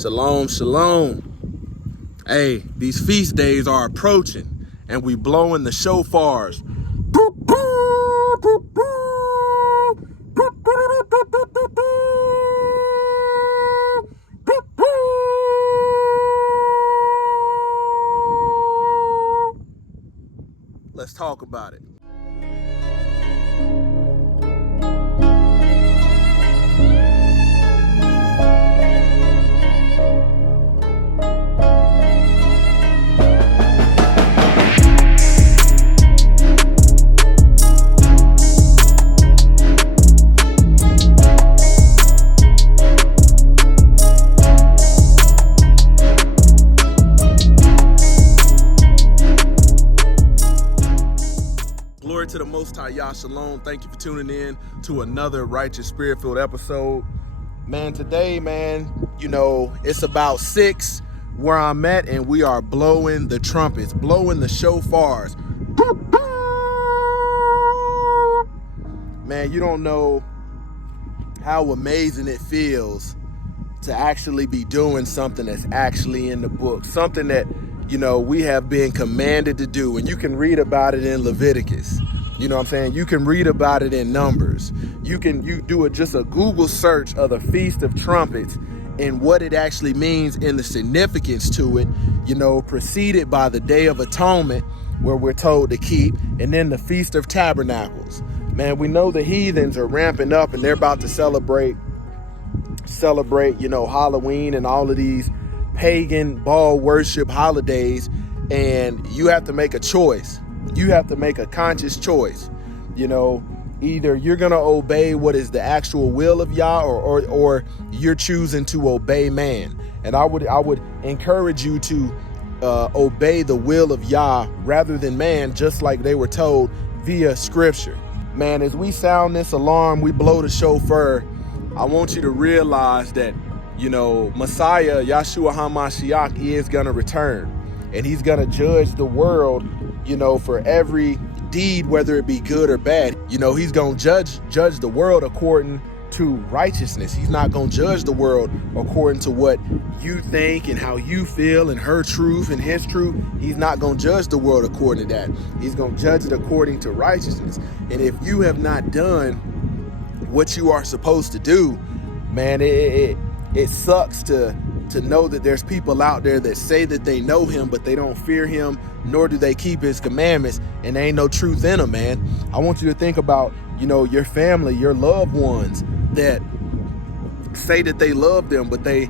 Shalom, shalom. Hey, these feast days are approaching and we blowing the shofars. Let's talk about it. Glory to the Most High, Yah Shalom. Thank you for tuning in to another Righteous Spirit-filled episode. Man, today, it's about 6 where I'm at, and we are blowing the trumpets, blowing the shofars. Man, you don't know how amazing it feels to actually be doing something that's actually in the book, something that we have been commanded to do. And you can read about it in Leviticus. You know what I'm saying? You can read about it in Numbers. You do just a Google search of the Feast of Trumpets and what it actually means and the significance to it, preceded by the Day of Atonement, where we're told to keep, and then the Feast of Tabernacles. Man, we know the heathens are ramping up and they're about to celebrate, Halloween and all of these pagan ball worship holidays, and you have to make a choice. You have to make a conscious choice. Either you're going to obey what is the actual will of Yah, or you're choosing to obey man. And I would encourage you to obey the will of Yah rather than man, just like they were told via scripture. Man, as we sound this alarm, we blow the shofar, I want you to realize that Messiah, Yahshua HaMashiach, is going to return, and he's going to judge the world, for every deed, whether it be good or bad. He's going to judge the world according to righteousness. He's not going to judge the world according to what you think and how you feel and her truth and his truth. He's not going to judge the world according to that. He's going to judge it according to righteousness. And if you have not done what you are supposed to do, man, it sucks to know that there's people out there that say that they know him, but they don't fear him, nor do they keep his commandments, and there ain't no truth in them, man. I want you to think about, your family, your loved ones that say that they love them, but they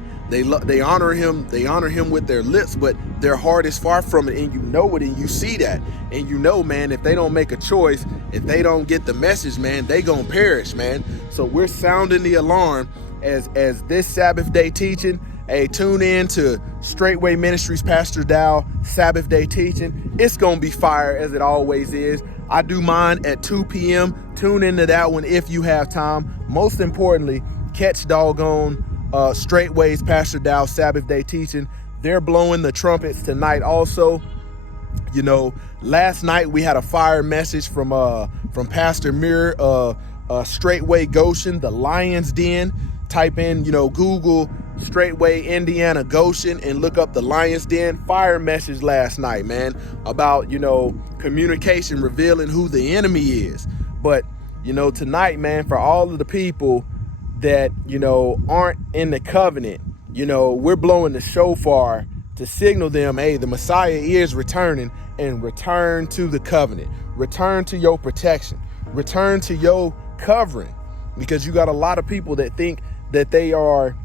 honor him. They honor him with their lips, but their heart is far from it, and you know it, and you see that, and man, if they don't make a choice, if they don't get the message, man, they gonna perish, man. So we're sounding the alarm as this Sabbath day teaching. Hey, tune in to Straightway Ministries Pastor Dow Sabbath day teaching. It's gonna be fire, as it always is. I do mine at 2 p.m. Tune into that one if you have time. Most importantly, catch doggone Straightway's Pastor Dow Sabbath day teaching. They're blowing the trumpets tonight also. Last night we had a fire message from Pastor Mirror, Straightway Goshen, the Lion's Den. Type in, Google Straightway Indiana Goshen and look up the Lion's Den. Fire message last night, man, about, communication, revealing who the enemy is. But, tonight, man, for all of the people that, aren't in the covenant, we're blowing the shofar to signal them, hey, the Messiah is returning, and return to the covenant, return to your protection, return to your covering, because you got a lot of people that think that they are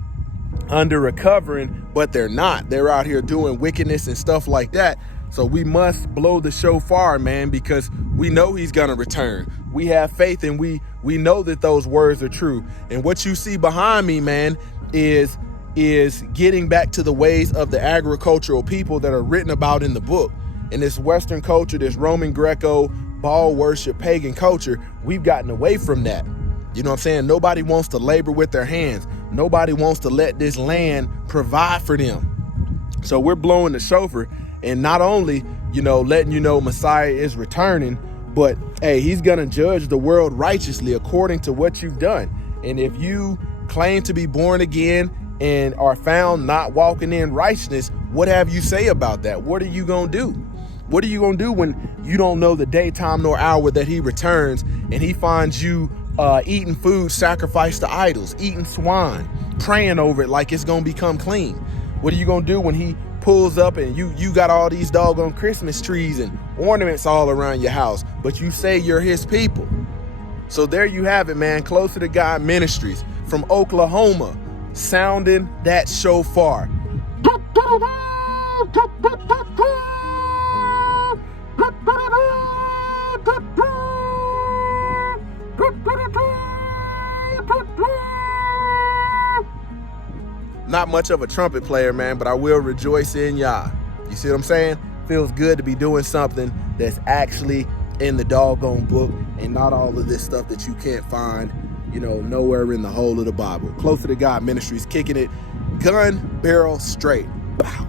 under a covering, but they're not. They're out here doing wickedness and stuff like that. So we must blow the shofar, man, because we know he's going to return. We have faith, and we know that those words are true. And what you see behind me, man, is getting back to the ways of the agricultural people that are written about in the book. In this Western culture, this Roman Greco, ball worship, pagan culture, we've gotten away from that. You know what I'm saying? Nobody wants to labor with their hands. Nobody wants to let this land provide for them. So we're blowing the shofar, and not only, letting you know Messiah is returning, but hey, he's going to judge the world righteously according to what you've done. And if you claim to be born again and are found not walking in righteousness, what have you say about that? What are you going to do? What are you going to do when you don't know the daytime nor hour that he returns and he finds you eating food sacrificed to idols, eating swine, praying over it like it's going to become clean? What are you going to do when he pulls up and you got all these doggone Christmas trees and ornaments all around your house, but you say you're his people? So there you have it, man. Closer to God Ministries from Oklahoma, sounding that shofar. Not much of a trumpet player, man, but I will rejoice in Yah. You see what I'm saying? Feels good to be doing something that's actually in the doggone book and not all of this stuff that you can't find, nowhere in the whole of the Bible. Closer to God Ministries, kicking it gun barrel straight. Bow.